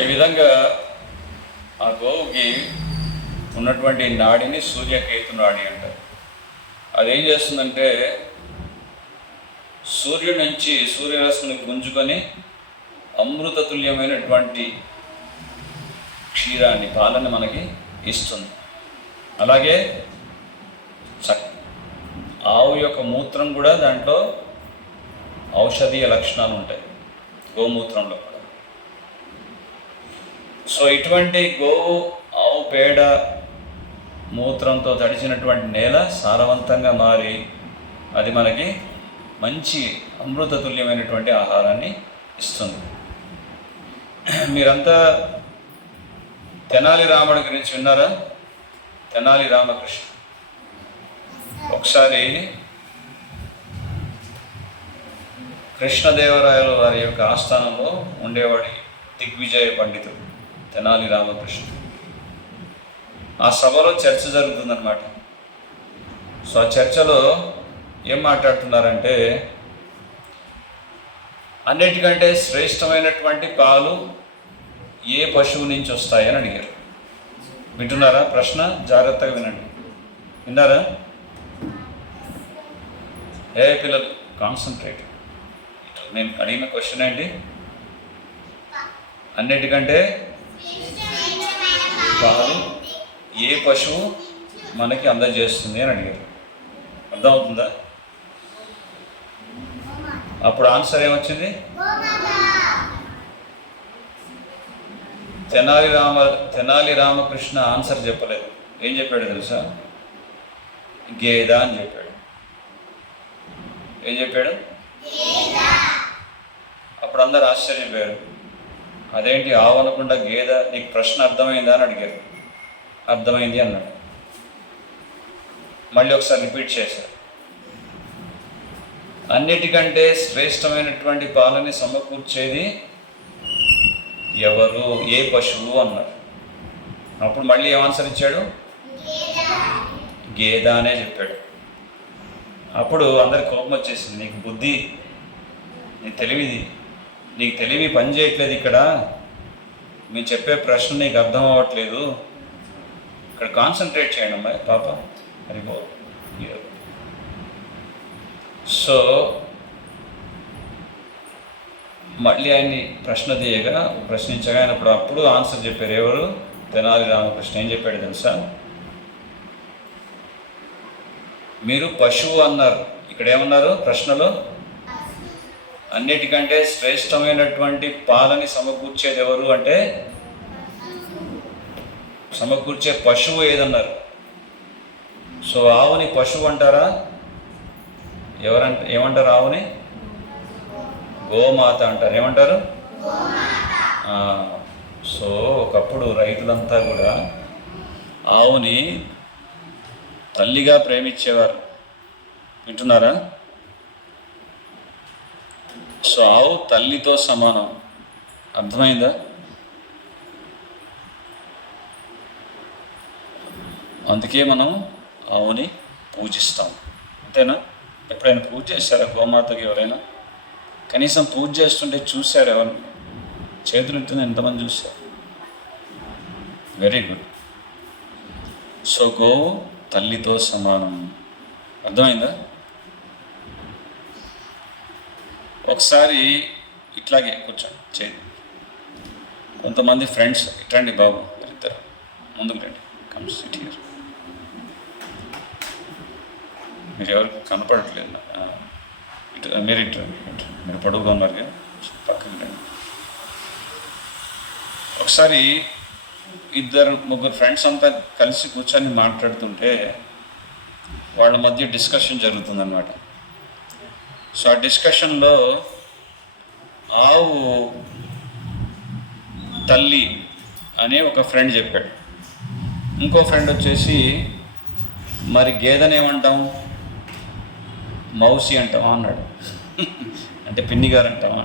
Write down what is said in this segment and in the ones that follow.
ఈ విధంగా ఆ గోవుకి ఉన్నటువంటి నాడిని సూర్యకేతు నాడి అంటారు. అదేం చేస్తుందంటే సూర్యుడి నుంచి సూర్యరశ్మిని గుంజుకొని అమృతతుల్యమైనటువంటి క్షీరాన్ని, పాలని మనకి ఇస్తుంది. అలాగే ఆవు యొక్క మూత్రం కూడా దాంట్లో ఔషధీయ లక్షణాలు ఉంటాయి గోమూత్రంలో కూడా. ఇటువంటి గోవు ఆవు పేడ మూత్రంతో తడిచినటువంటి నేల సారవంతంగా మారి అది మనకి మంచి అమృతతుల్యమైనటువంటి ఆహారాన్ని ఇస్తుంది. మీరంతా తెనాలి రాముడి గురించి విన్నారా? తెనాలి రామకృష్ణ ఒకసారి కృష్ణదేవరాయల వారి యొక్క ఆస్థానంలో ఉండేవాడి దిగ్విజయ పండితుడు తెనాలి రామకృష్ణ. ఆ సభలో చర్చ జరుగుతుందన్నమాట. ఆ చర్చలో ఏం మాట్లాడుతున్నారంటే, అన్నిటికంటే శ్రేష్టమైనటువంటి పాలు ఏ పశువు నుంచి వస్తాయని అడిగారు. వింటున్నారా? ప్రశ్న జాగ్రత్తగా వినండి. విన్నారా? పిల్లలు కాన్సన్ట్రేట్. నేను అడిగిన క్వశ్చన్ ఏంటి? అన్నిటికంటే పాలు ఏ పశువు మనకి అందజేస్తుంది అని అడిగారు. అర్థమవుతుందా? అప్పుడు ఆన్సర్ ఏమొచ్చింది? తెనాలి రామకృష్ణ ఆన్సర్ చెప్పలేదు. ఏం చెప్పాడు తెలుసా? గేద అని చెప్పాడు. ఏం చెప్పాడు? అప్పుడు అందరు ఆశ్చర్యపోయారు. అదేంటి ఆవు అనకుండా గేద, నీకు ప్రశ్న అర్థమైందా అని అడిగారు. అర్థమైంది అన్నాడు. మళ్ళీ ఒకసారి రిపీట్ చేశారు. అన్నిటికంటే శ్రేష్టమైనటువంటి పాలని సమకూర్చేది ఎవరు, ఏ పశువు అన్నారు. అప్పుడు మళ్ళీ ఏం ఆన్సర్ ఇచ్చాడు? గేద అనే చెప్పాడు. అప్పుడు అందరికి కోపం వచ్చేసింది. నీకు బుద్ధి, నీకు తెలివి పని చేయట్లేదు. ఇక్కడ మేము చెప్పే ప్రశ్న నీకు అర్థం అవ్వట్లేదు. ఇక్కడ కాన్సన్ట్రేట్ చేయండి అమ్మాయి, పాప హరిబో. మళ్ళీ ఆయన్ని ప్రశ్నించగా ఆయన అప్పుడు ఆన్సర్ చెప్పారు. ఎవరు? తెనాలి రామకృష్ణ. ఏం చెప్పాడు తెలుసా? మీరు పశువు అన్నారు. ఇక్కడ ఏమన్నారు ప్రశ్నలో? అన్నిటికంటే శ్రేష్టమైనటువంటి పాలని సమకూర్చేది ఎవరు అంటే, సమకూర్చే పశువు ఏదన్నారు. ఆవుని పశువు అంటారా? ఏమంటారు ఆవుని? గోమాత అంటారు. ఏమంటారు? ఒకప్పుడు రైతులంతా కూడా ఆవుని తల్లిగా ప్రేమించేవారు. వింటున్నారా? ఆవు తల్లితో సమానం. అర్థమైందా? అందుకే మనం ఆవుని పూజిస్తాం. అంతేనా? ఎప్పుడైనా పూజ చేశారా గోమాతకి? ఎవరైనా కనీసం పూజ చేస్తుంటే చూశారు? ఎవరు చేతులు ఇట్టింది? ఎంతమంది చూశారు? Very good. గోవు తల్లితో సమానం. అర్థమైందా? ఒకసారి ఇట్లాగే కూర్చోండి. కొంతమంది ఫ్రెండ్స్ ఇట్రండి బాబు, ఇద్దరు ముందుకు రండి. Come SIT here. మీరు ఎవరికి కనపడట్లేదు. మీరు మీరు పొడుగుగా ఉన్నారు కదా, పక్కన రండి. ఒకసారి ముగ్గురు ఫ్రెండ్స్ అంతా కలిసి కూర్చొని మాట్లాడుతుంటే వాళ్ళ మధ్య డిస్కషన్ జరుగుతుందన్నమాట. ఆ డిస్కషన్లో ఆవు తల్లి అని ఒక ఫ్రెండ్ చెప్పాడు. ఇంకో ఫ్రెండ్ వచ్చేసి, మరి గేదెని ఏమంటాం? మౌసి అంటాం అన్నాడు. అంటే పిన్ని గారు అంటామా?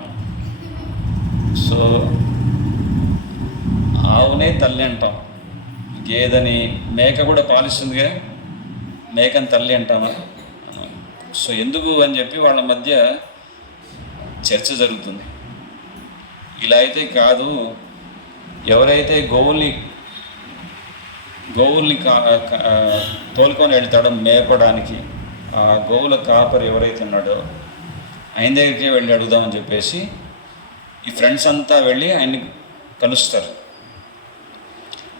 ఆవునే తల్లి అంటాం. గేదెని, మేక కూడా పాలిస్తుందిగా, మేకని తల్లి అంటామా? ఎందుకు అని చెప్పి వాళ్ళ మధ్య చర్చ జరుగుతుంది. ఇలా అయితే కాదు, ఎవరైతే గోవుల్ని తోలుకొని వెళ్తాడో మేపడానికి, ఆ గోవుల కాపరి ఎవరైతే ఉన్నాడో ఆయన దగ్గరికి వెళ్ళి అడుగుదామని చెప్పేసి ఈ ఫ్రెండ్స్ అంతా వెళ్ళి ఆయన్ని కలుస్తారు.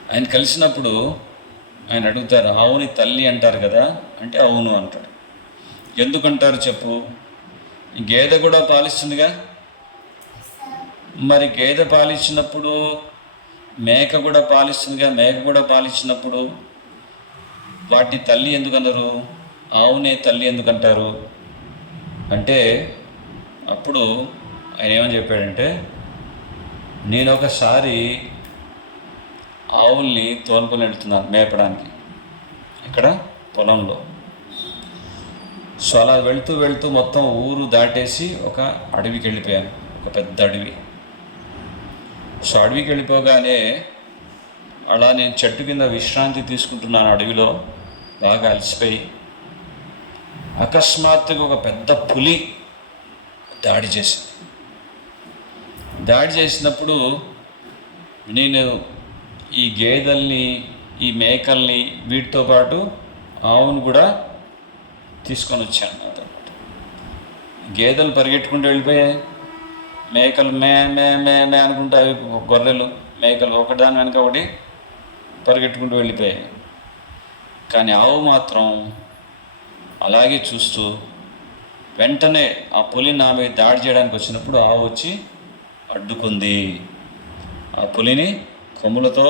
ఆయన కలిసినప్పుడు ఆయన అడుగుతారు, ఆవుని తల్లి అంటారు కదా అంటే అవును అంటాడు. ఎందుకంటారు చెప్పు, గేదె కూడా పాలిస్తుందిగా, మరి గేదె పాలిచ్చినప్పుడు మేక కూడా పాలిస్తుందిగా, మేక కూడా పాలిచ్చినప్పుడు వాటిని తల్లి ఎందుకన్నారు, ఆవునే తల్లి ఎందుకంటారు అంటే అప్పుడు ఆయన ఏమని చెప్పాడంటే, నేను ఒకసారి ఆవుల్ని తోలుకొని వెళ్తున్నాను మేపడానికి ఇక్కడ పొలంలో. సో అలా వెళ్తూ వెళ్తూ మొత్తం ఊరు దాటేసి ఒక అడవికి వెళ్ళిపోయాను, ఒక పెద్ద అడవి. సో అడవికి వెళ్ళిపోగానే అలా నేను చెట్టు కింద విశ్రాంతి తీసుకుంటున్నాను అడవిలో, బాగా అలసిపోయి. అకస్మాత్తుగా ఒక పెద్ద పులి దాడి చేసింది. దాడి చేసినప్పుడు నేను ఈ గేదెల్ని, ఈ మేకల్ని, వీటితో పాటు ఆవును కూడా తీసుకొని వచ్చాను నాతో పాటు. గేదెలు పరిగెట్టుకుంటూ వెళ్ళిపోయాయి, మేకలు మే మే మే మే అనుకుంటా, గొర్రెలు మేకలు ఒకదాని వెనక ఒకటి పరిగెట్టుకుంటూ వెళ్ళిపోయాయి. కానీ ఆవు మాత్రం అలాగే చూస్తూ వెంటనే ఆ పులి నా మీద దాడి చేయడానికి వచ్చినప్పుడు ఆవు వచ్చి అడ్డుకుంది. ఆ పులిని కొమ్ములతో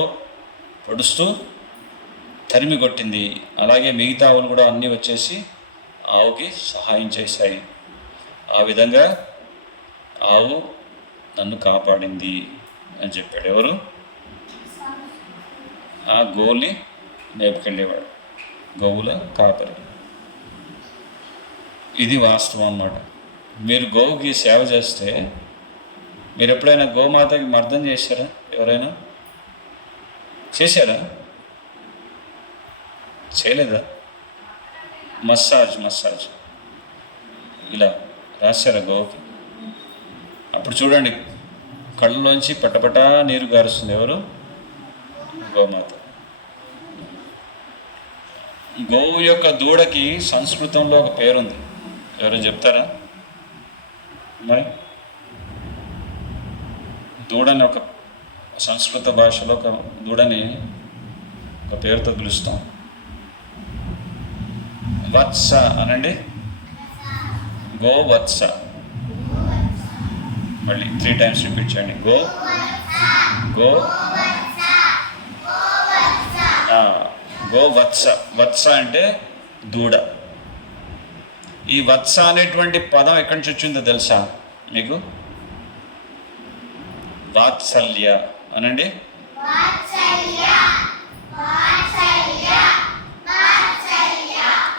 పొడుస్తూ తరిమి కొట్టింది. అలాగే మిగతా ఆవులు కూడా అన్నీ వచ్చేసి ఆవుకి సహాయం చేశాయి. ఆ విధంగా ఆవు నన్ను కాపాడింది అని చెప్పాడు. ఎవరు? ఆ గోవుల్ని మేపుకెళ్ళేవాడు, గోవుల కాపరి. ఇది వాస్తవం అన్నమాట. మీరు గోవుకి సేవ చేస్తే, మీరు ఎప్పుడైనా గోమాతకి మర్దన చేశారా? ఎవరైనా చేశారా? చేయలేదా? మసాజ్ ఇలా రాశారా గోవుకి? అప్పుడు చూడండి, కళ్ళలోంచి పటపటా నీరు గారుస్తుంది. ఎవరు? గోమాత. గోవు యొక్క దూడకి సంస్కృతంలో ఒక పేరుంది, ఎవరైనా చెప్తారా? మరి దూడని ఒక సంస్కృత భాషలో ఒక దూడని ఒక పేరుతో పిలుస్తాం. వత్స అనండి, గోవత్స. మళ్ళీ 3 times రిపీట్ చేయండి. గోవత్స. వత్స అంటే దూడ. ఈ వత్స అనేటువంటి పదం ఎక్కడి నుంచి వచ్చిందో తెలుసా మీకు? వాత్సల్య అనండి.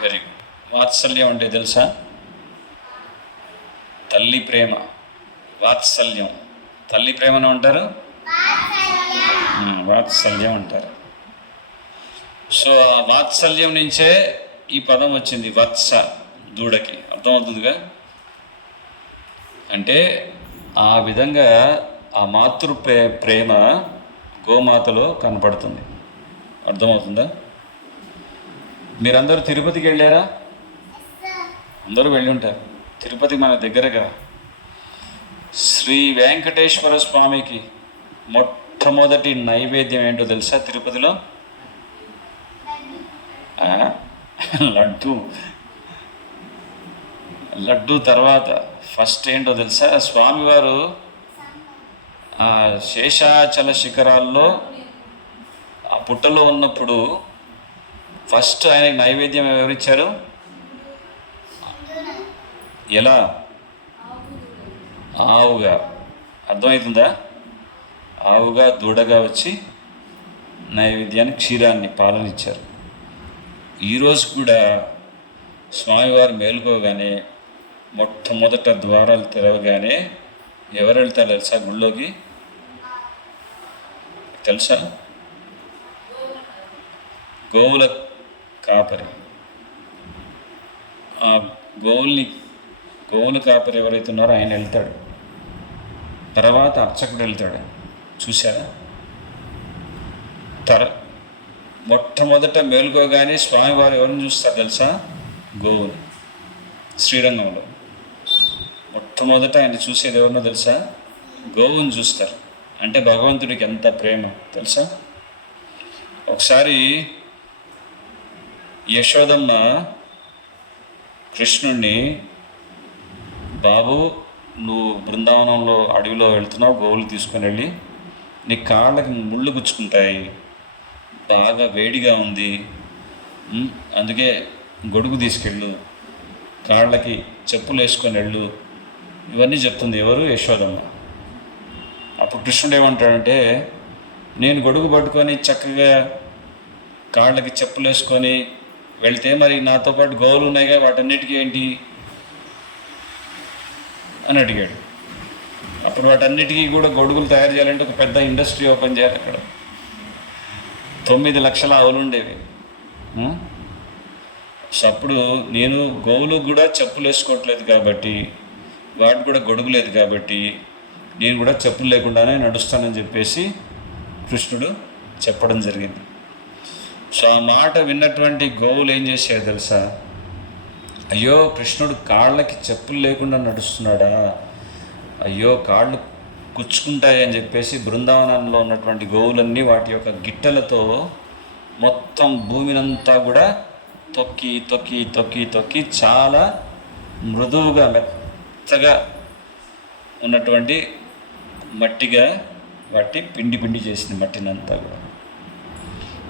Very good. వాత్సల్యం అంటే తెలుసా? తల్లి ప్రేమ. వాత్సల్యం, తల్లి ప్రేమను అంటారు, వాత్సల్యం అంటారు. సో ఆ వాత్సల్యం నుంచే ఈ పదం వచ్చింది, వత్స, దూడకి. అర్థమవుతుందిగా? అంటే ఆ విధంగా ఆ మాతృ ప్రేమ గోమాతలో కనపడుతుంది. అర్థమవుతుందా? మీరందరూ తిరుపతికి వెళ్ళారా? అందరూ వెళ్ళి ఉంటారు. తిరుపతి మన దగ్గరగా. శ్రీ వెంకటేశ్వర స్వామికి మొట్టమొదటి నైవేద్యం ఏంటో తెలుసా తిరుపతిలో? లడ్డు తర్వాత ఫస్ట్ ఏంటో తెలుసా? స్వామివారు ఆ శేషాచల శిఖరాల్లో ఆ పుట్టలో ఉన్నప్పుడు ఫస్ట్ ఆయనకి నైవేద్యం ఎవరిచ్చారు? ఎలా? ఆవుగా. అర్థమవుతుందా? ఆవుగా, దూడగా వచ్చి నైవేద్యాన్ని, క్షీరాన్ని, పాలనిచ్చారు. ఈరోజు కూడా స్వామివారు మేలుకోగానే మొట్టమొదట ద్వారాలు తెరవగానే ఎవరు వెళ్తారు తెలుసా గుళ్ళోకి? తెలుసా? గోవుల కాపరి. ఆ గోవుల కాపరి ఎవరైతే ఉన్నారో ఆయన వెళ్తాడు. తర్వాత అర్చకుడు వెళ్తాడు. చూసారా? తర మొట్టమొదట మేలుకోగానే స్వామివారు ఎవరిని చూస్తారు తెలుసా? గోవుని. శ్రీరంగంలో మొట్టమొదట ఆయన చూసేది ఎవరినో తెలుసా? గోవుని చూస్తారు. అంటే భగవంతుడికి ఎంత ప్రేమ తెలుసా? ఒకసారి యశోదమ్మ కృష్ణుణ్ణి, బాబు నువ్వు బృందావనంలో అడవిలో వెళ్తున్నావు, గోవులు తీసుకొని వెళ్ళి నీ కాళ్ళకి ముళ్ళు గుచ్చుకుంటాయి, బాగా వేడిగా ఉంది, అందుకే గొడుగు తీసుకెళ్ళు, కాళ్ళకి చెప్పులు వేసుకొని వెళ్ళు, ఇవన్నీ చెప్తుంది. ఎవరు? యశోదమ్మ. అప్పుడు కృష్ణుడు ఏమంటాడంటే, నేను గొడుగు పట్టుకొని చక్కగా కాళ్ళకి చెప్పులు వేసుకొని వెళ్తే మరి నాతో పాటు గోవులు ఉన్నాయిగా, వాటన్నిటికీ ఏంటి అని అడిగాడు. అప్పుడు వాటన్నిటికీ కూడా గొడుగులు తయారు చేయాలంటే ఒక పెద్ద ఇండస్ట్రీ ఓపెన్ చేయాలి. అక్కడ 9 లక్షల ఆవులు ఉండేవి. సో అప్పుడు నేను గోవులకు కూడా చెప్పులు వేసుకోవట్లేదు కాబట్టి, వాటికి కూడా గొడుగు లేదు కాబట్టి నేను కూడా చెప్పులు లేకుండానే నడుస్తానని చెప్పేసి కృష్ణుడు చెప్పడం జరిగింది. సో ఆ మాట విన్నటువంటి గోవులు ఏం చేశారు తెలుసా? అయ్యో, కృష్ణుడు కాళ్ళకి చెప్పులు లేకుండా నడుస్తున్నాడా, అయ్యో కాళ్ళు గుచ్చుకుంటాయి అని చెప్పేసి బృందావనంలో ఉన్నటువంటి గోవులన్నీ వాటి యొక్క గిట్టెలతో మొత్తం భూమినంతా కూడా తొక్కి తొక్కి తొక్కి తొక్కి చాలా మృదువుగా మెత్తగా ఉన్నటువంటి మట్టిగా వాటి పిండి పిండి చేసిన మట్టినంతా కూడా.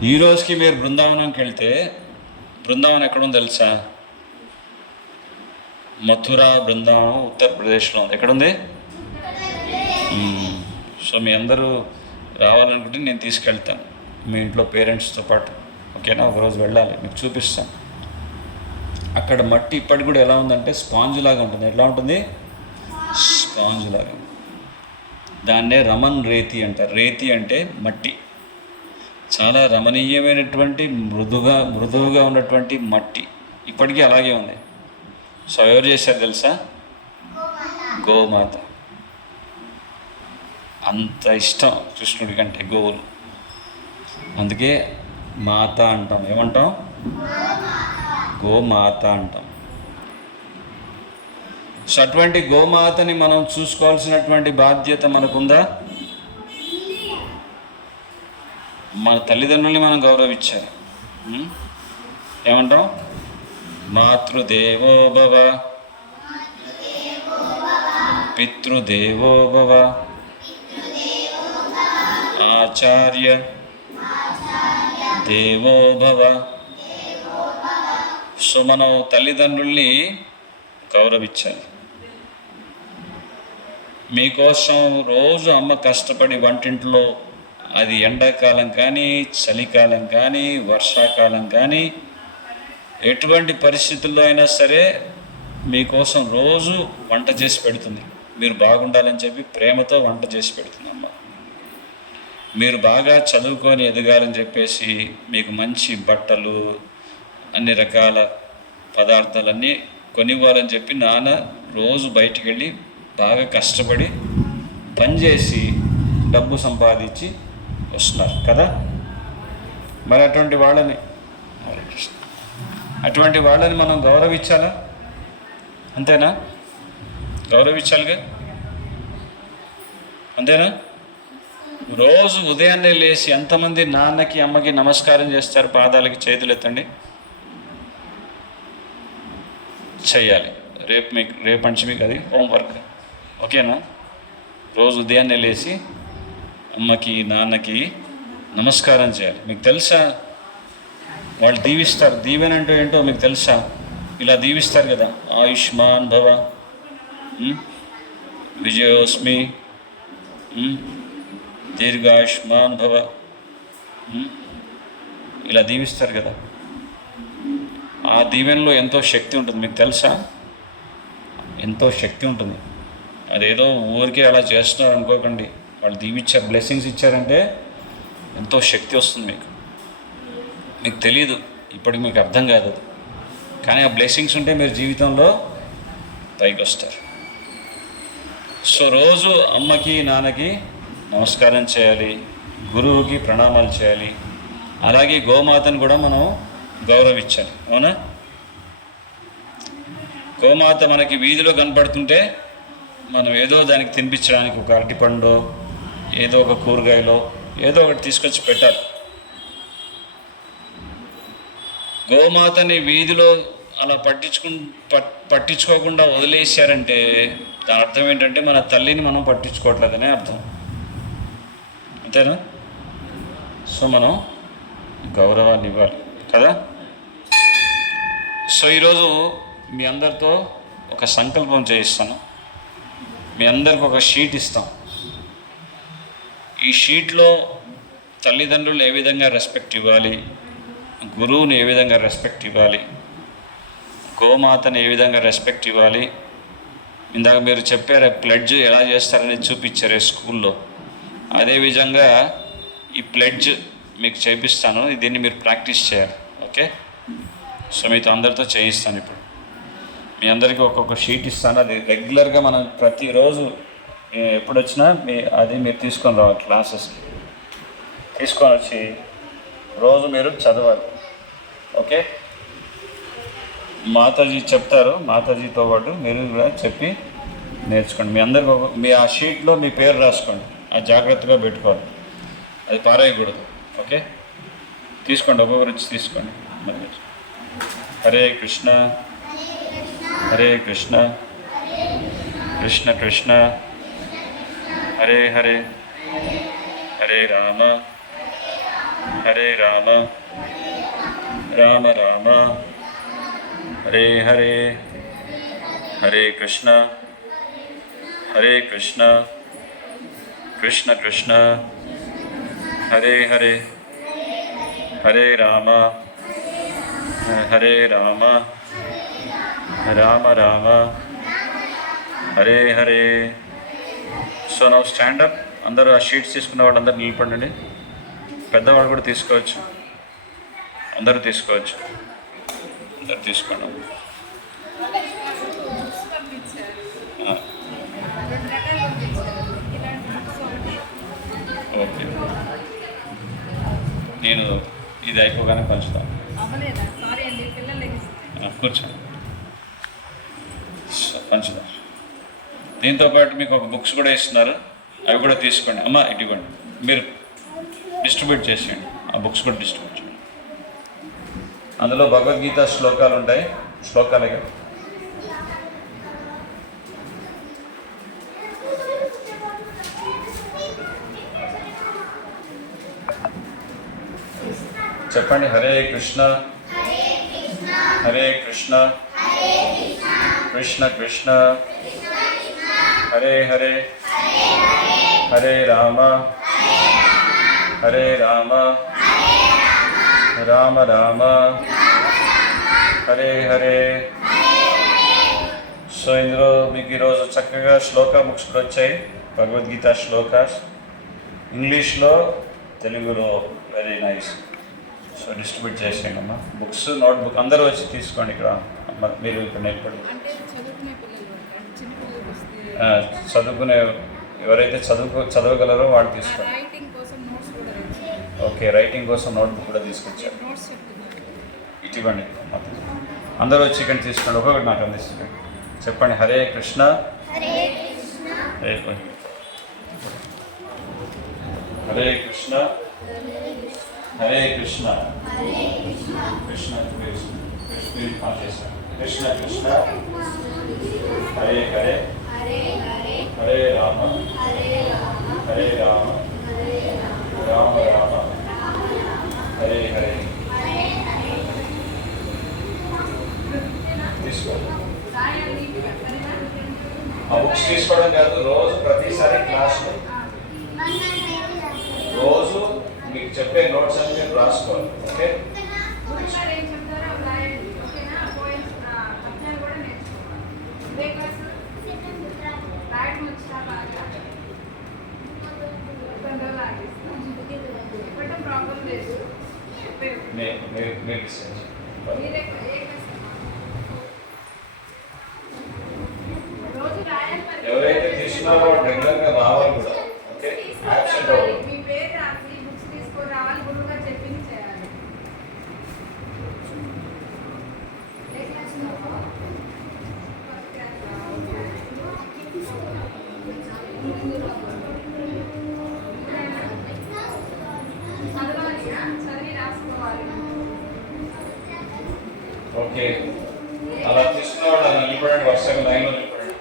ఈ రోజుకి మీరు బృందావనంకి వెళ్తే, బృందావనం ఎక్కడుందో తెలుసా? మథురా బృందావనం ఉత్తరప్రదేశ్లో ఉంది. ఎక్కడుంది? సో మీ అందరూ రావాలనుకుంటే నేను తీసుకెళ్తాను, మీ ఇంట్లో పేరెంట్స్తో పాటు. ఓకేనా? ఒకరోజు వెళ్ళాలి, మీకు చూపిస్తాను. అక్కడ మట్టి ఇప్పటికి కూడా ఎలా ఉందంటే స్పాంజ్ లాగా ఉంటుంది. ఎట్లా ఉంటుంది? స్పాంజ్ లాగా. దాన్నే రమన్ రేతి అంటారు. రేతి అంటే మట్టి. చాలా రమణీయమైనటువంటి మృదువుగా ఉన్నటువంటి మట్టి ఇప్పటికీ అలాగే ఉంది. సో ఎవరు చేశారు తెలుసా? గోమాత. అంత ఇష్టం కృష్ణుడి కంటే గోవులు. అందుకే మాత అంటాం. ఏమంటాం? గోమాత అంటాం. సో అటువంటి గోమాతని మనం చూసుకోవాల్సినటువంటి బాధ్యత మనకుందా? మన తల్లిదండ్రుల్ని మనం గౌరవించాలి. ఏమంటాం? మాతృదేవో భవ, పితృదేవో భవ, ఆచార్య దేవో భవ. సో మనం తల్లిదండ్రుల్ని గౌరవించాలి. మీకోసం రోజు అమ్మ కష్టపడి వంటింట్లో, అది ఎండాకాలం కానీ, చలికాలం కానీ, వర్షాకాలం కానీ, ఎటువంటి పరిస్థితుల్లో అయినా సరే మీకోసం రోజు వంట చేసి పెడుతుంది. మీరు బాగుండాలని చెప్పి ప్రేమతో వంట చేసి పెడుతుంది అమ్మ. మీరు బాగా చదువుకొని ఎదగాలని చెప్పేసి మీకు మంచి బట్టలు, అన్ని రకాల పదార్థాలన్నీ కొనివ్వాలని చెప్పి నాన్న రోజు బయటికి వెళ్ళి బాగా కష్టపడి పనిచేసి డబ్బు సంపాదించి వస్తున్నారు కదా. మరి అటువంటి వాళ్ళని మనం గౌరవించాలా? అంతేనా? గౌరవించాలిగా, అంతేనా? రోజు ఉదయాన్నే లేచి ఎంతమంది నాన్నకి అమ్మకి నమస్కారం చేస్తారు? పాదాలకి చేతులు ఎత్తండి. చెయ్యాలి. రేపంచి మీకు అది హోంవర్క్. ఓకేనా? రోజు ఉదయాన్నే లేచి అమ్మకి నాన్నకి నమస్కారం చేయాలి. మీకు తెలుసా? వాళ్ళు దీవిస్తారు. దీవెన అంటే ఏంటో మీకు తెలుసా? ఇలా దీవిస్తారు కదా, ఆయుష్మాన్ భవ, విజయోస్మి, దీర్ఘాయుష్మాన్ భవ, ఇలా దీవిస్తారు కదా. ఆ దీవెనలో ఎంతో శక్తి ఉంటుంది. మీకు తెలుసా? ఎంతో శక్తి ఉంటుంది. అదేదో ఊరికే అలా చేస్తున్నారు అనుకోకండి. వాళ్ళు దీవించారు, బ్లెస్సింగ్స్ ఇచ్చారంటే ఎంతో శక్తి వస్తుంది మీకు తెలియదు, ఇప్పటికి మీకు అర్థం కాదు అది. కానీ ఆ బ్లెస్సింగ్స్ ఉంటే మీరు జీవితంలో పైకి వస్తారు. సో రోజు అమ్మకి నాన్నకి నమస్కారం చేయాలి, గురువుకి ప్రణామాలు చేయాలి, అలాగే గోమాతను కూడా మనం గౌరవించాలి. అవునా? గోమాత మనకి వీధిలో కనపడుతుంటే మనం ఏదో దానికి తినిపించడానికి ఒక అరటిపండు, ఏదో ఒక కూరగాయలో ఏదో ఒకటి తీసుకొచ్చి పెట్టాలి. గోమాతని వీధిలో అలా పట్టించుకోకుండా వదిలేసారంటే దాని అర్థం ఏంటంటే మన తల్లిని మనం పట్టించుకోవట్లేదనే అర్థం. అంతేనా? సో మనం గౌరవాన్ని ఇవ్వాలి కదా. సో ఈరోజు మీ అందరితో ఒక సంకల్పం చేయిస్తాను. మీ అందరికి ఒక షీట్ ఇస్తాం. ఈ షీట్లో తల్లిదండ్రులు ఏ విధంగా రెస్పెక్ట్ ఇవ్వాలి, గురువుని ఏ విధంగా రెస్పెక్ట్ ఇవ్వాలి, గోమాతని ఏ విధంగా రెస్పెక్ట్ ఇవ్వాలి, ఇందాక మీరు చెప్పారు ప్లెడ్జ్ ఎలా చేస్తారనేది చూపించారు స్కూల్లో. అదేవిధంగా ఈ ప్లెడ్జ్ మీకు చేపిస్తాను. దీన్ని మీరు ప్రాక్టీస్ చేయాలి. ఓకే? సో మీతో అందరితో చేయిస్తాను. ఇప్పుడు మీ అందరికీ ఒక్కొక్క షీట్ ఇస్తాను. అది రెగ్యులర్గా మనం ప్రతిరోజు ఎప్పుడు వచ్చినా అది మీరు తీసుకొని రావాలి. క్లాసెస్కి తీసుకొని వచ్చి రోజు మీరు చదవాలి. ఓకే? మాతాజీ చెప్తారు, మాతాజీతో పాటు మీరు కూడా చెప్పి నేర్చుకోండి. మీ అందరికి మీ ఆ షీట్లో మీ పేరు రాసుకోండి. అది జాగ్రత్తగా పెట్టుకోవాలి, అది పారేయకూడదు. ఓకే? తీసుకోండి, ఒక్కొక్కరు వచ్చి తీసుకోండి. మరి Hare Krishna Hare Krishna Krishna Krishna Hare Hare Hare Rama Hare Rama Rama Rama Hare Hare Hare Krishna Krishna Krishna Hare Hare Hare Rama Hare Rama Rama Rama Hare Hare. So now stand up. అందరూ ఆ షీట్స్ తీసుకున్న వాళ్ళు అందరూ నిలబడండి. పెద్దవాళ్ళు కూడా తీసుకోవచ్చు, అందరూ తీసుకోవచ్చు. అందరూ తీసుకోండి. ఓకే, నేను ఇది అయిపోగానే పంచుతాను. కూర్చోండి, పంచుదాం. దీంతోపాటు మీకు ఒక బుక్స్ కూడా ఇస్తున్నారు, అవి కూడా తీసుకోండి. అమ్మ ఇటు ఇవ్వండి, మీరు డిస్ట్రిబ్యూట్ చేసేయండి. ఆ బుక్స్ కూడా డిస్ట్రిబ్యూట్ చేయండి. అందులో భగవద్గీత శ్లోకాలు ఉంటాయి. శ్లోకాలే కదా. చెప్పండి. హరే కృష్ణ హరే కృష్ణ కృష్ణ కృష్ణ హరే హరే హరే రామ హరే రామ రామ రామ హరే హరే. సో ఇందులో మీకు ఈరోజు చక్కగా శ్లోక బుక్స్ కూడా వచ్చాయి. భగవద్గీత శ్లోకాస్ ఇంగ్లీష్లో, తెలుగులో. Very nice. సో డిస్ట్రిబ్యూట్ చేసేయండి అమ్మా. బుక్స్, నోట్బుక్ అందరూ వచ్చి తీసుకోండి. ఇక్కడ మీరు ఇక్కడ నిలబడి చదువుకునే ఎవరైతే చదవగలరో వాళ్ళు తీసుకోండి. ఓకే, రైటింగ్ కోసం నోట్బుక్ కూడా తీసుకొచ్చారు. ఇటువంటి అందరూ వచ్చి ఇక్కడ తీసుకోండి. ఒక్కొక్కటి నాకు అందిస్తుంది. చెప్పండి. హరే కృష్ణ హరే కృష్ణ హరే కృష్ణ కృష్ణ కృష్ణ కృష్ణ హరే హరే హరే రామ హరే రామ రామ రామ హరే హరే. తీసుకోండి. ఆ బుక్స్ తీసుకోవడం కాదు, రోజు ప్రతిసారి క్లాస్లో రోజు మీకు చెప్పే నోట్స్ అన్ని మీరు రాసుకోవాలి. ఓకే? ఎవరైతే తీసుకున్నారో రెగ్యులర్గా రావాలి కూడా. ఓకే? యాబ్సెంట్ అవ్వదు. మీ పేరు రాసి బుక్స్ తీసుకొని రావాలి, గురువుగారు చెప్పింది చేయాలి. ఓకే, అలా తీసుకున్న వాళ్ళు అలా నిలబడండి, వరుసగా లైన్లో నిలబడండి.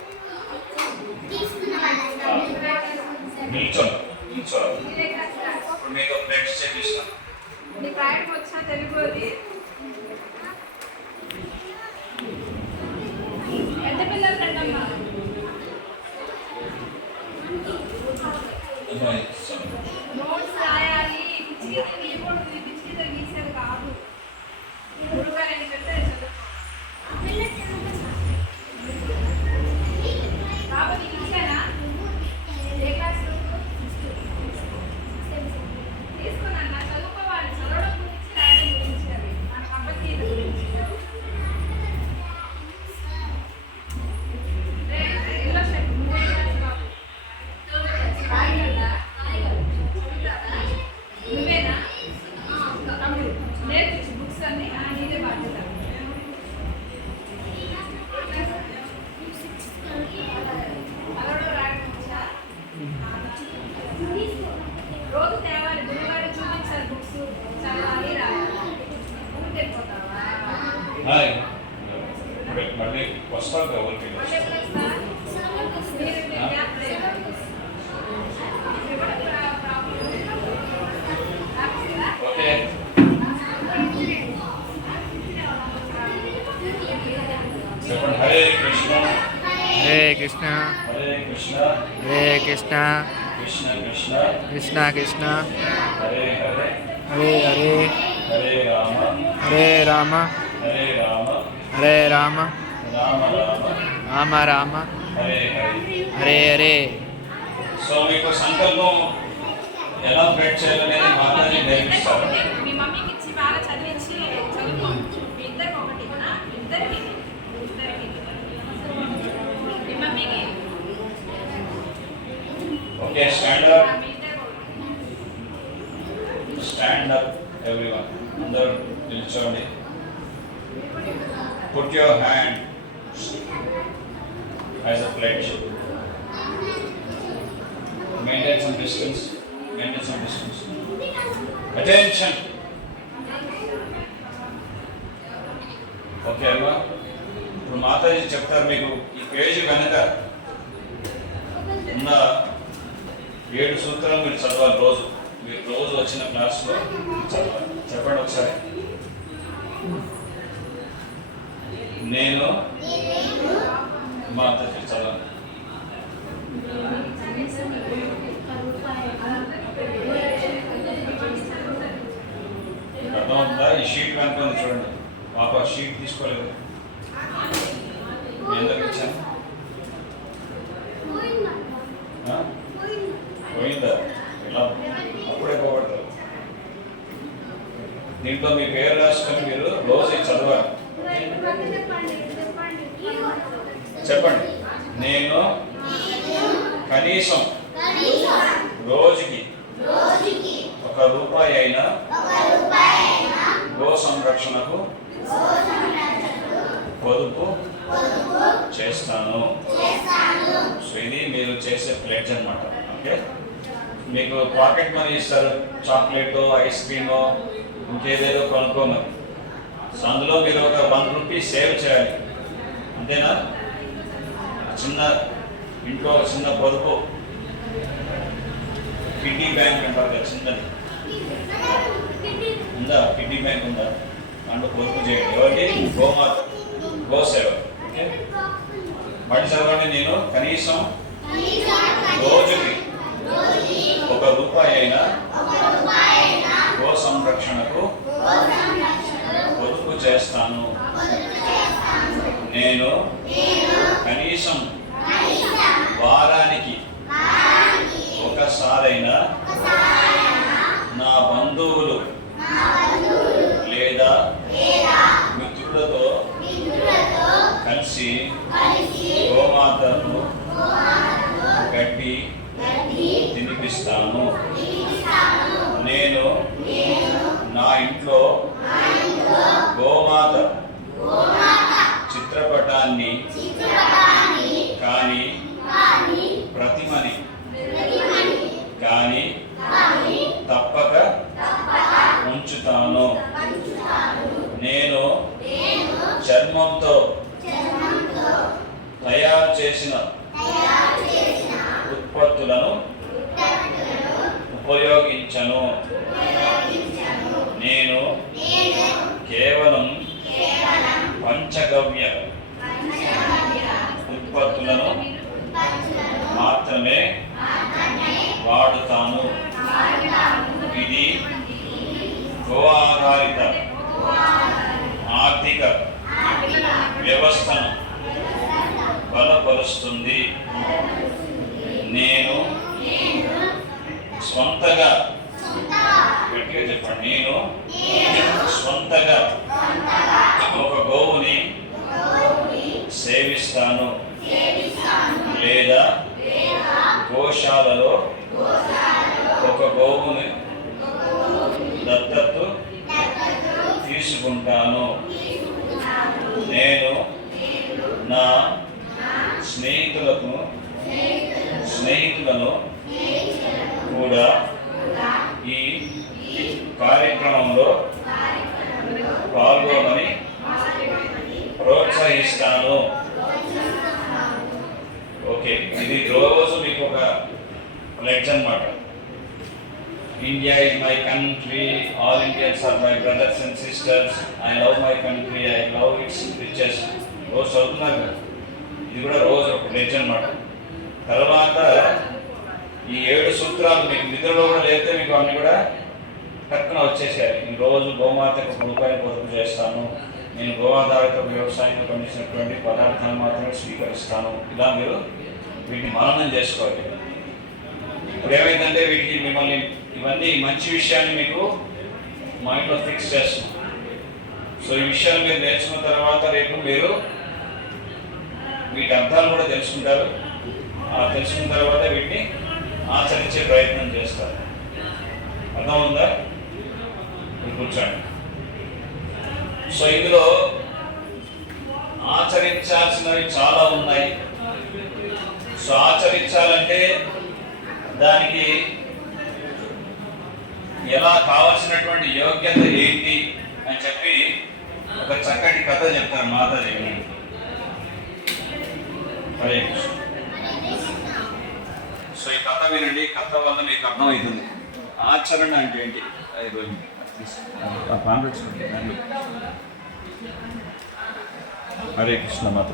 నిల్చోండి. ఇప్పుడు మీకు ప్లేట్స్ చేపిస్తాను. ఎంత పిల్లలు రండమ్మా. నోట్స్ రాయాలి. పిచ్చికి ఏమవుతుంది, పిచ్చికి గీసేది కాదు. గురువుగా నేను చెప్తే కాబట్టి ఇచ్చానా ఏ క్లాస్ తీసుకున్నాను. నా చదువుకోవాలి, చదవడం గురించి రాయడం గురించి అవి మన కంపల్సరీ గురించి. నువ్వేనా నేర్పించు బుక్స్ అన్ని నీదే బాధ్యత. అలవడం రాయకుండా రోజు తేవాలి, గురువారం చూపించాలి బుక్స్ చదవాలి రాయాలి. ఊరికి వెళ్ళిపోతావా? మళ్ళీ వస్తాను ఎవరికి ఓకే. చెప్పండి. హరే కృష్ణ హరే కృష్ణ హరే కృష్ణ హరే కృష్ణ కృష్ణ కృష్ణ కృష్ణ కృష్ణ హరే హరే హరే హరే హరే రామ హరే రామ హరే రామ హరే రామ రామ రామ రామ రామ హరే హరే. హరే హరే. సో మీకు సంకల్పం ఎలా బ్రేక్ చేయాలనేది మాతాజీ నేర్పిస్తారు. మీ మమ్మీకి ఇచ్చి బాగా చదివించి చదువుకో. మీ ఇద్దరికి ఒకటి ఇద్దరికి మీ మమ్మీకి ఓకే, స్టాండ్ అప్. మీ ఇద్దరికి ఒకటి. Stand up everyone. అందరూ నిల్చోండి. Put your hand as a plate. Maintain some distance. Maintain some distance. Attention. Okay అమ్మా, ఇప్పుడు మాతాజీ చెప్తారు మీకు. ఈ పేజీ వెనక ఉన్న 7 సూత్రాలు మీరు చదవాలి రోజు. మీరు రోజు వచ్చిన క్లాస్లో చదవాలి. చెప్పండి ఒకసారి. నేను మాతాజీ చదవాలి. అర్థమవుతుందా? ఈ షీట్ కనుక్కొని చూడండి. పాప షీట్ తీసుకోలేదు, మీ అందరికి ఇచ్చాను. పోయిందా? ఇలా అప్పుడే పోగొడతారు. దీంట్లో మీ పేరు రాసుకొని మీరు రోజు చదవాలి. చెప్పండి. నేను కనీసం రోజుకి ₹1 అయినా గో సంరక్షణకు పొదుపు చేస్తాను. సో ఇది మీరు చేసే ప్లేట్స్ అన్నమాట. ఓకే, మీకు పాకెట్ మనీ ఇస్తారు, చాక్లెట్, ఐస్ క్రీమో, ఇంకేదేదో కొనుక్కోమని. సో అందులో మీరు ఒక ₹1 సేవ్ చేయాలి, అంతేనా? చిన్న ఇంట్లో చిన్న పొదుపు, కిడ్నీ బ్యాంక్ అంటారు కదా, చిన్నది ఉందా? కిడ్నీ బ్యాంక్ ఉందా? దాంట్లో పొదుపు చేయండి. ఎవరికి? గోమాత, గోసేవ. ఓకే, మళ్ళీ చదవండి. నేను కనీసం రోజుకి ₹1 అయినా గో సంరక్షణకు పొదుపు చేస్తాను. నేను కనీసం వారానికి ఒకసారైనా నా బంధువులు లేదా మిత్రులతో కలిసి గోమాతను గడ్డి తినిపిస్తాను. నేను నా ఇంట్లో గోమాత చిత్రపటాన్ని కానీ ప్రతిమని ఉపయోగించను. నేను కేవలం పంచగవ్య ఉత్పత్తులను మాత్రమే వాడుతాను. ఇది గో ఆధారిత ఆర్థిక వ్యవస్థను బలపరుస్తుంది. నేను స్వంతగా, గట్టిగా చెప్పండి, నేను స్వంతగా ఒక గోవుని సేవిస్తాను లేదా గోశాలలో ఒక గోవుని దత్తత తీసుకుంటాను. నేను నా స్నేహితులను కూడా ఈ కార్యక్రమంలో పాల్గొనమని ప్రోత్సహిస్తాను. ఓకే, ఇది రోజు మీకు ఒక లెక్చర్ అన్నమాట. India is my country, all Indians are my brothers and sisters, I love my country, I love its riches. రోజు చదువుతున్నారు కదా, ఇది కూడా రోజు ఒక లెక్చర్ అన్నమాట. తర్వాత ఈ 7 సూత్రాలు మీకు నిద్రలో కూడా లేకపోతే మీకు అన్ని కూడా టక్కున వచ్చేసారు. ఈ రోజు గోమాతకు రూపాయలు పొదుపు చేస్తాను, నేను గోఆధారిత వ్యవసాయంలో పండించినటువంటి పదార్థాలు మాత్రమే స్వీకరిస్తాను. ఇలా మీరు వీటిని మననం చేసుకోవాలి. ఇప్పుడు ఏమైందంటే వీటికి మిమ్మల్ని ఇవన్నీ మంచి విషయాన్ని మీకు మైండ్లో ఫిక్స్ చేస్తున్నాం. సో ఈ విషయాలు మీరు నేర్చుకున్న తర్వాత రేపు మీరు వీటి అర్థాలు కూడా తెలుసుకుంటారు. తెలుసుకున్న తర్వాత వీటిని ఆచరించే ప్రయత్నం చేస్తారు. అర్థం ఉందా? మీరు కూర్చోండి. సో ఇందులో ఆచరించాల్సినవి చాలా ఉన్నాయి. సో ఆచరించాలంటే దానికి ఎలా కావాల్సినటువంటి యోగ్యత ఏంటి అని చెప్పి ఒక చక్కటి కథ చెప్తారు మాతాజీ. హరే కృష్ణ. సో ఈ కథ వినండి, కథ వల్ల మీకు అర్థమవుతుంది ఆచరణ అంటే ఏంటి. హరే కృష్ణ మాత.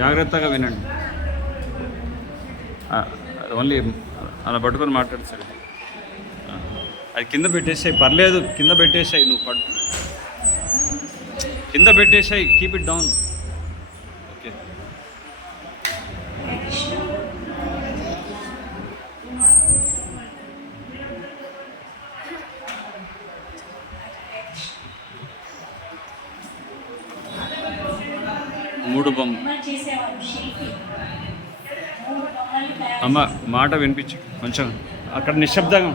జాగ్రత్తగా వినండి, ఓన్లీ అలా పట్టుకొని మాట్లాడు సరే. అది కింద పెట్టేసాయి, పర్లేదు, కింద పెట్టేసాయి, నువ్వు పడు, కింద పెట్టేసాయి, కీప్ ఇట్ డౌన్. ఓకే. మూడు బొమ్మ అమ్మ మాట వినిపించు కొంచెం, అక్కడ నిశ్శబ్దంగా.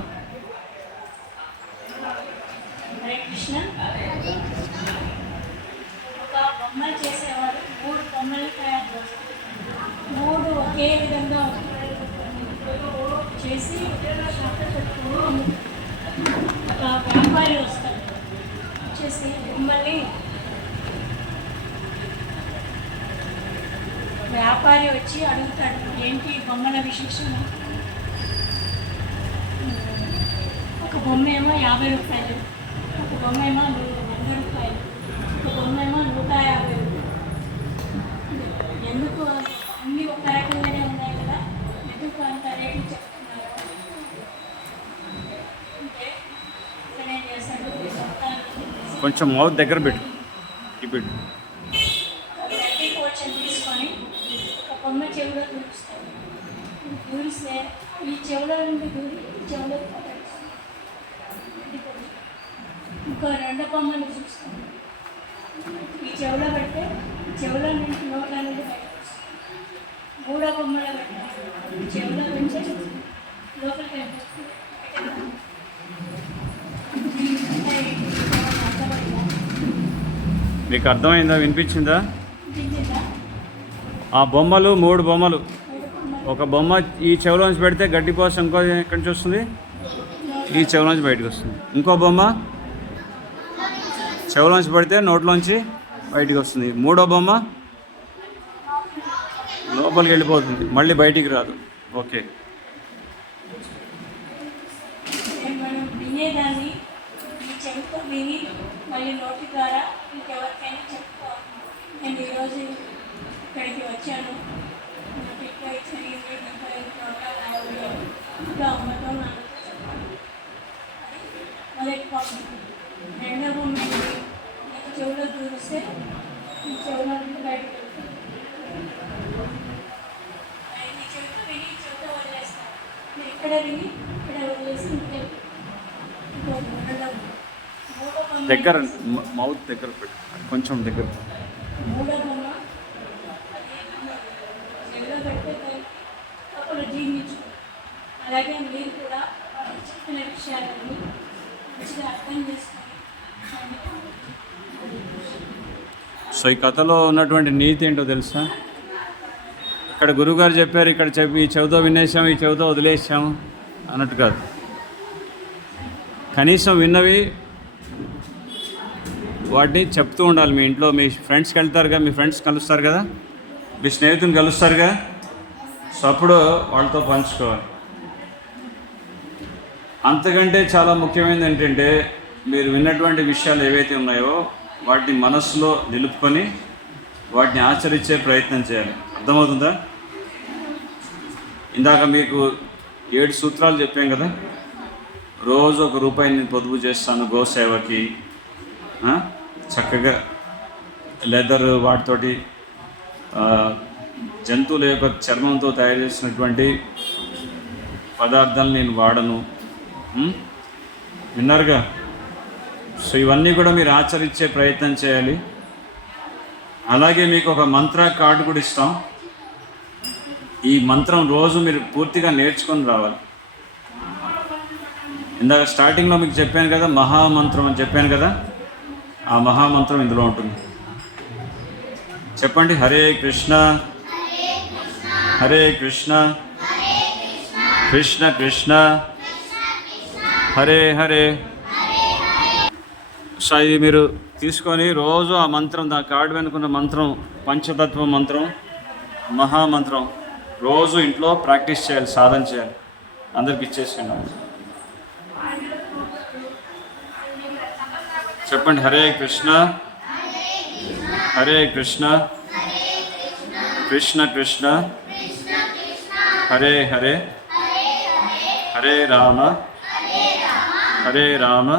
హరే కృష్ణ. ఒక బొమ్మలు చేసేవారు 3 బొమ్మలు తయారు చేస్తారు. 3 ఒకే విధంగా చేసి ఒక వ్యాపారి వస్తారు, వచ్చేసి బొమ్మల్ని వ్యాపారి వచ్చి అడుగుతాడు, ఏంటి బొమ్మల విశేషం? ఒక బొమ్మ ఏమో 50 రూపాయలు, ఒక బొమ్మ ఏమో 100 రూపాయలు, ఒక బొమ్మ ఏమో 150 రూపాయలు. ఎందుకు అన్నీ ఒక రకంగానే ఉన్నాయి కదా, ఎందుకు అంత రేట్లు చెప్తున్నారు అంటే ఇతనేం చేస్తాడు, కొంచెం మౌత్ దగ్గర పెట్టు, పెట్టు. గట్టి పోర్షన్ తీసుకొని ఒక బొమ్మ చెవిలో దూరుస్తాడు. దూరిస్తే ఈ చెవిలో నుండి దూరి ఈ చెవిలో ఇంకో 2 బొమ్మలు చూస్తాను. ఈ చెవిలో పెడితే చెవిలో నుంచి నోట్ల నుండి బయటకు వస్తుంది. 3వ బొమ్మలో పెడితే ఈ చెవిలో నుంచి లోపలికి వెళ్ళిపోతుంది. మీకు అర్థమైందా, వినిపించిందా? ఆ బొమ్మలు 3 బొమ్మలు, ఒక బొమ్మ ఈ చెవిలోంచి పెడితే గడ్డి పోసం, ఇంకో ఎక్కడి నుంచి వస్తుంది, ఈ చెవిలోంచి బయటకు వస్తుంది. ఇంకో బొమ్మ చెవిలోంచి పెడితే నోట్లోంచి బయటికి వస్తుంది. 3వ బొమ్మ లోపలికి వెళ్ళిపోతుంది, మళ్ళీ బయటికి రాదు. ఓకే. మనం వినేదాన్ని ఈ చెవితో విని మళ్ళీ నోటి ద్వారా ఇంకెవరికైనా చెప్పుకోవాలి. నేను ఈరోజు ఇక్కడికి వచ్చాను, నాకు ఇట్లా జరిగింది, ఇంకా ప్రోగ్రామ్ అవ్వలేదు, ఇప్పుడు అమ్మతో నాన్నతో చెప్పాలి. అది మొదటి పాయింట్. రెండవ బొమ్మ నీకు చెవులో చూస్తే నీ చెవులో నుండి బయటకు వెళ్తుంది. నీ చెవితో విని చెవితో వదిలేస్తారు. మీరు ఇక్కడ విని ఇక్కడ వదిలేసి ఇంటికి దగ్గర మౌత్ దగ్గర పెట్టు, కొంచెం దగ్గర. మూడో బొమ్మ చెవిలో పెడితే అప్పుడు జీవించు. అలాగే మీరు కూడా చెప్పిన విషయాలన్నీ మంచిగా అర్థం చేసుకొని సో ఈ కథలో ఉన్నటువంటి నీతి ఏంటో తెలుసా? ఇక్కడ గురువుగారు చెప్పారు, ఇక్కడ చెప్పి ఈ చెవితో వినేసాం, ఈ చెవితో వదిలేసాము అన్నట్టు కాదు. కనీసం విన్నవి వాటిని చెప్తూ ఉండాలి. మీ ఇంట్లో మీ ఫ్రెండ్స్కి వెళ్తారుగా, మీ ఫ్రెండ్స్ కలుస్తారు కదా, మీ స్నేహితుని కలుస్తారుగా, సో అప్పుడు వాళ్ళతో పంచుకోవాలి. అంతకంటే చాలా ముఖ్యమైనది ఏంటంటే మీరు విన్నటువంటి విషయాలు ఏవైతే ఉన్నాయో వాటిని మనస్సులో నిలుపుకొని వాటిని ఆచరించే ప్రయత్నం చేయాలి. అర్థమవుతుందా? ఇందాక మీకు 7 సూత్రాలు చెప్పాం కదా. రోజు ₹1 నేను పొదుపు చేస్తాను గోసేవకి. చక్కగా లెదర్ వాటితోటి జంతువుల యొక్క చర్మంతో తయారు చేసినటువంటి పదార్థాలు నేను వాడను. విన్నారుగా? సో ఇవన్నీ కూడా మీరు ఆచరించే ప్రయత్నం చేయాలి. అలాగే మీకు ఒక మంత్ర కార్డు కూడా ఇస్తాం. ఈ మంత్రం రోజు మీరు పూర్తిగా నేర్చుకొని రావాలి. ఇందాక స్టార్టింగ్లో మీకు చెప్పాను కదా, మహామంత్రం అని చెప్పాను కదా, ఆ మహామంత్రం ఇందులో ఉంటుంది. చెప్పండి, హరే కృష్ణ హరే కృష్ణ కృష్ణ కృష్ణ హరే హరే. సో ఇది మీరు తీసుకొని రోజు ఆ మంత్రం, ఆ కార్డు వెనుకున్న మంత్రం, పంచతత్వ మంత్రం, మహామంత్రం రోజు ఇంట్లో ప్రాక్టీస్ చేయాలి, సాధన చేయాలి. అందరికి ఇచ్చేసుకున్నాం. చెప్పండి, హరే కృష్ణ హరే కృష్ణ కృష్ణ కృష్ణ హరే హరే హరే రామ హరే రామ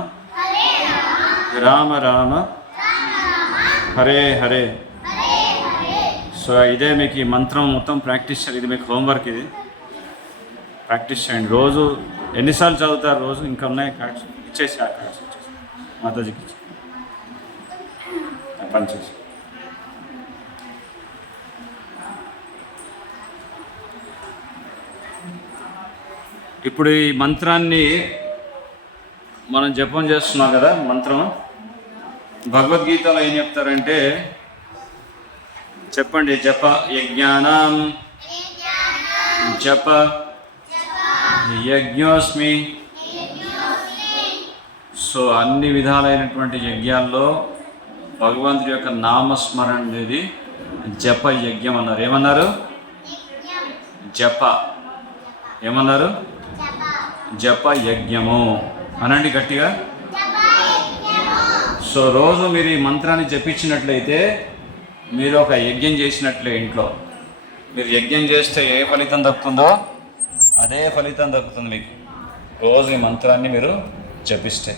రామ రామ హరే హరే. సో ఇదే మీకు ఈ మంత్రం మొత్తం ప్రాక్టీస్ చేయాలి. ఇది మీకు హోంవర్క్, ఇది ప్రాక్టీస్ చేయండి. రోజు ఎన్నిసార్లు చదువుతారు? రోజు ఇంకా ఉన్నాయి కార్డ్స్, ఇచ్చేసి ఆ కార్డ్స్ ఇచ్చేసి మాతాజీకి ఇచ్చి పనిచేసి. ఇప్పుడు ఈ మంత్రాన్ని మనం జపం చేస్తున్నాం కదా. మంత్రం భగవద్గీతలో ఏం చెప్తారంటే, చెప్పండి, జప యజ్ఞానాం జప యజ్ఞోస్మి. సో అన్ని విధాలైనటువంటి యజ్ఞాల్లో భగవంతుడి యొక్క నామస్మరణ అనేది జప యజ్ఞం అన్నారు. ఏమన్నారు? జప ఏమన్నారు? జప యజ్ఞము అనండి గట్టిగా. సో రోజు మీరు ఈ మంత్రాన్ని జపించినట్లయితే మీరు ఒక యజ్ఞం చేసినట్లే. ఇంట్లో మీరు యజ్ఞం చేస్తే ఏ ఫలితం దక్కుతుందో అదే ఫలితం దక్కుతుంది మీకు, రోజు ఈ మంత్రాన్ని మీరు జపిస్తే.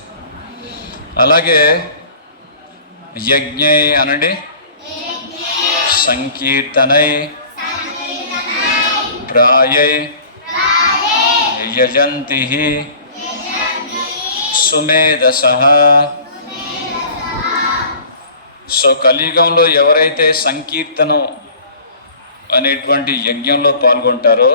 అలాగే యజ్ఞై అనండి, సంకీర్తనై ప్రాయై యజంతి సుమేధసః. సో కలియుగంలో ఎవరైతే సంకీర్తనం అనేటువంటి యజ్ఞంలో పాల్గొంటారో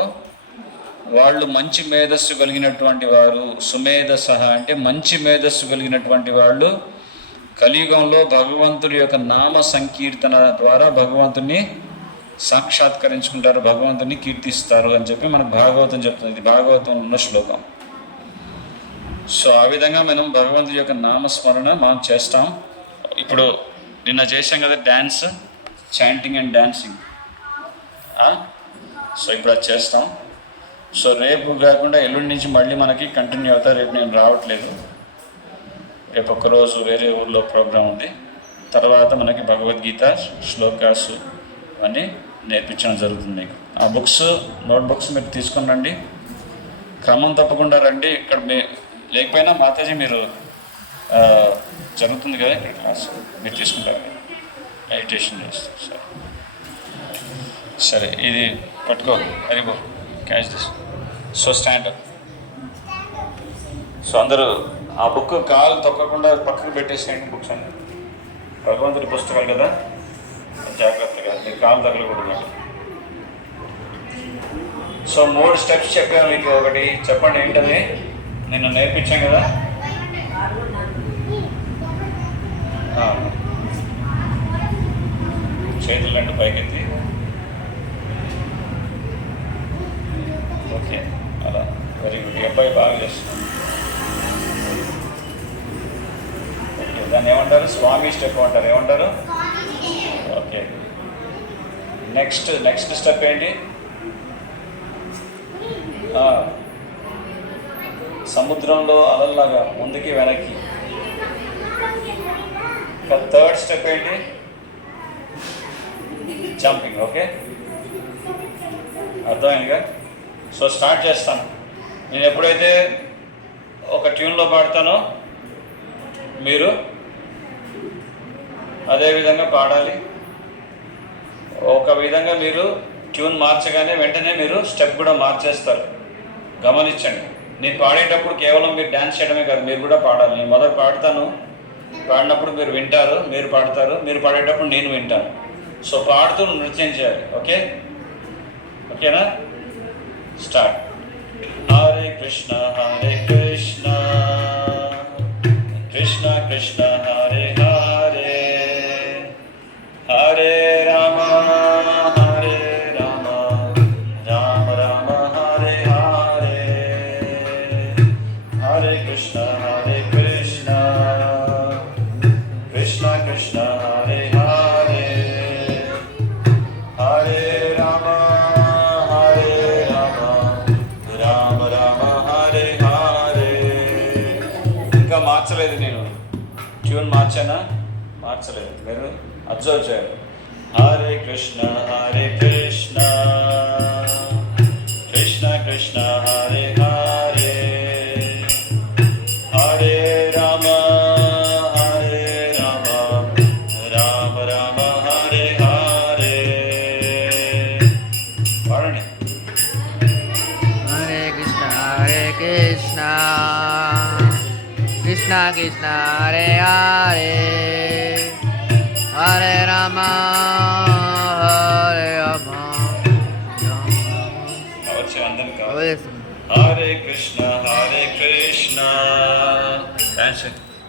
వాళ్ళు మంచి మేధస్సు కలిగినటువంటి వారు. సుమేధసః అంటే మంచి మేధస్సు కలిగినటువంటి వాళ్ళు కలియుగంలో భగవంతుడి యొక్క నామ సంకీర్తన ద్వారా భగవంతుని సాక్షాత్కరించుకుంటారు, భగవంతుని కీర్తిస్తారు అని చెప్పి మనకు భాగవతం చెప్తుంది. ఇది భాగవతం ఉన్న శ్లోకం. సో ఆ విధంగా మనం భగవంతుడి యొక్క నామస్మరణ మనం చేస్తాం. ఇప్పుడు నిన్న చేసాం కదా dance, chanting and dancing. So ఇప్పుడు అది చేస్తాం. సో రేపు కాకుండా ఎల్లుండి నుంచి మళ్ళీ మనకి కంటిన్యూ అవుతారు. రేపు నేను రావట్లేదు, రేపు ఒక్కరోజు వేరే ఊర్లో ప్రోగ్రాం ఉంది. తర్వాత మనకి భగవద్గీత శ్లోకాసు అన్నీ నేర్పించడం జరుగుతుంది మీకు. ఆ బుక్స్, నోట్బుక్స్ మీరు తీసుకుని రండి, క్రమం తప్పకుండా రండి. ఇక్కడ లేకపోయినా మాతాజీ మీరు జరుగుతుంది కదా ఇక్కడ క్లాస్, మీరు తీసుకుంటారు, మెడిటేషన్ చేస్తారు. సరే సరే, ఇది పట్టుకో, అరిగో, catch this. So stand. So అందరూ ఆ బుక్ కాలు తొక్కకుండా పక్కకు పెట్టేసేయండి. బుక్స్ అన్ని భగవంతుడి పుస్తకాలు కదా, జాగ్రత్తగా, మీరు కాలు తగలకూడదు. సో 3 స్టెప్స్ చెప్పాను మీకు. ఒకటి చెప్పండి ఏంటది, నిన్ను నేర్పించాం కదా. చేతులు 2 పైకెత్తి, ఓకే, అలా, వెరీ గుడ్. ఈ అబ్బాయి బాగా చేస్తున్నాడు. ఓకే, దాన్ని ఏమంటారు, స్వామి స్టెప్ అంటారు. ఏమంటారు? ఓకే. నెక్స్ట్ స్టెప్ ఏంటి? సముద్రంలో అలల్లాగా ముందుకి వెనక్కి. ఇంకా 3rd స్టెప్ ఏంటి? జంపింగ్. ఓకే, అర్థమైందిగా. సో స్టార్ట్ చేస్తాను. నేను ఎప్పుడైతే ఒక ట్యూన్లో పాడతానో మీరు అదే విధంగా పాడాలి. ఒక విధంగా మీరు ట్యూన్ మార్చగానే వెంటనే మీరు స్టెప్ కూడా మార్చేస్తారు. గమనించండి, నేను పాడేటప్పుడు కేవలం మీరు డ్యాన్స్ చేయడమే కాదు, మీరు కూడా పాడాలి. నేను మొదట పాడతాను, పాడినప్పుడు మీరు వింటారు, మీరు పాడతారు, మీరు పాడేటప్పుడు నేను వింటాను. సో పాడుతూ నృత్యం చేయాలి. ఓకే, ఓకేనా? స్టార్ట్. హరే కృష్ణ కృష్ణ కృష్ణ హరే హరే, హరే రామ రామ రామ హరే హరే, హరే కృష్ణ కృష్ణ కృష్ణ హరే హరే, హరే రామ రామ రామ హరే హరే. ఇంకా మార్చలేదు నేను, ట్యూన్ మార్చానా? మార్చలేదు, మీరు అబ్జర్వ్ చేయాలి. హరే కృష్ణ కృష్ణ కృష్ణ హరే హరే, హరే రామ రామ రామ హరే హరే. పాడండి. హరే కృష్ణ కృష్ణ కృష్ణ హరే హరే, హరే రామ వచ్చే అందరం కాదు. Hare Hare Krishna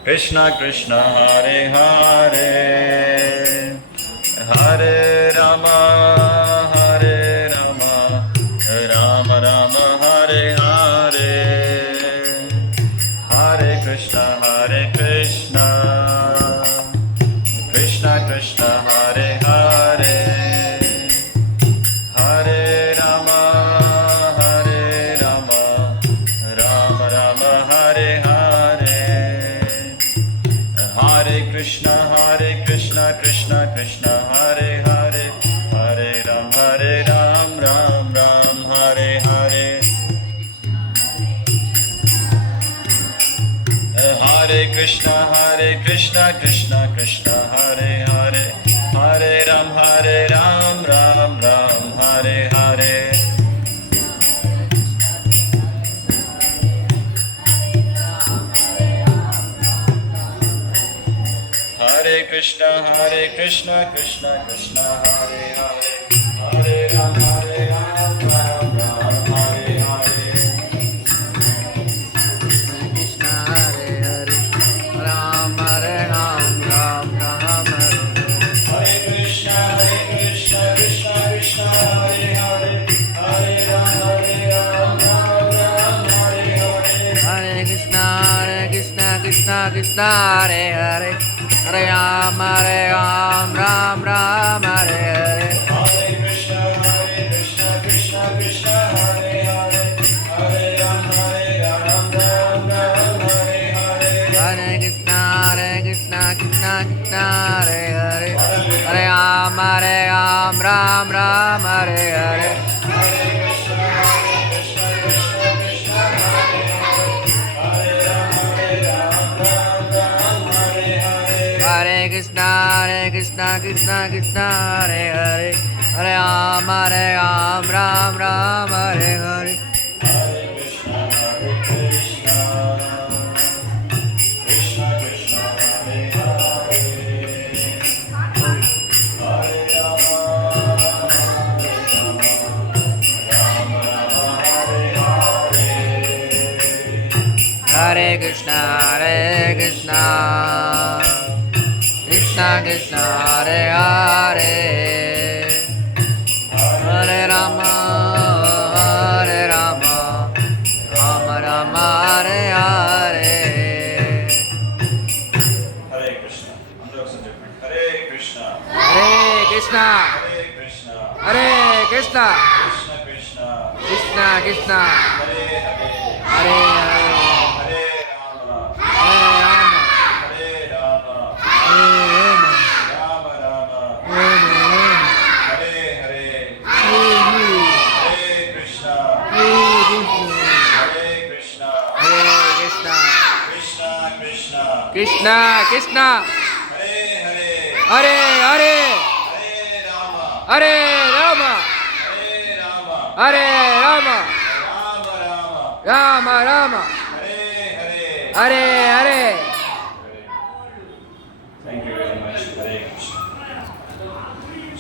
Krishna Krishna Hare Hare, Hare Rama Rama Rama Hare Hare, Hare Krishna Krishna Krishna Hare Hare, Hare Rama Rama Rama Hare Hare, Hare Krishna Krishna Krishna Hare Hare, Hare Rama Rama Rama Hare Hare, Hare Krishna Krishna Krishna Hare Hare, Hare Rama Rama Rama Hare Hare. Hare Krishna Krishna Krishna Hare Hare, Hare Rama Rama Rama Hare Hare, Krishna Hare Hare, Rama Hare Rama Rama Rama Hare Krishna Krishna Krishna Hare Hare, Hare Rama Rama Rama Hare Hare, Hare Krishna Krishna Hare Hare, Hare Rama Rama Rama Hare Hare, Hare Krishna Krishna Krishna Hare Hare, Hare Hare Hare Ram Ram Ram Hare Hare Hare Krishna Krishna Krishna Hare Hare Hare Ram Ram Ram Hare Hare Hare Krishna Krishna Krishna Hare Hare Hare Rama Rama Rama Hare Hare Hare Krishna అందరూ ఒకసారి చెప్పండి Hare Krishna Hare Krishna Hare Krishna Hare Krishna Krishna Krishna Krishna Krishna Hare Hare Hare Hare Hare Rama Hare Rama Hare Rama Hare Rama Rama Rama Rama Rama Hare Hare Hare Hare Hare Krishna Hare Krishna Hare Krishna Hare Krishna Krishna Krishna Krishna Krishna Hare Hare Hare Hare Hare Rama Hare Rama Hare Rama Hare Rama Rama Rama Rama Rama Hare Hare Hare Hare thank you very much Hare Krishna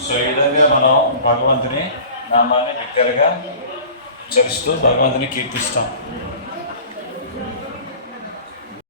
so ఈ విధంగా మనం భగవంతుని నామాన్ని బిగ్గరగా ఉచ్చరిస్తూ భగవంతుని కీర్తిస్తాం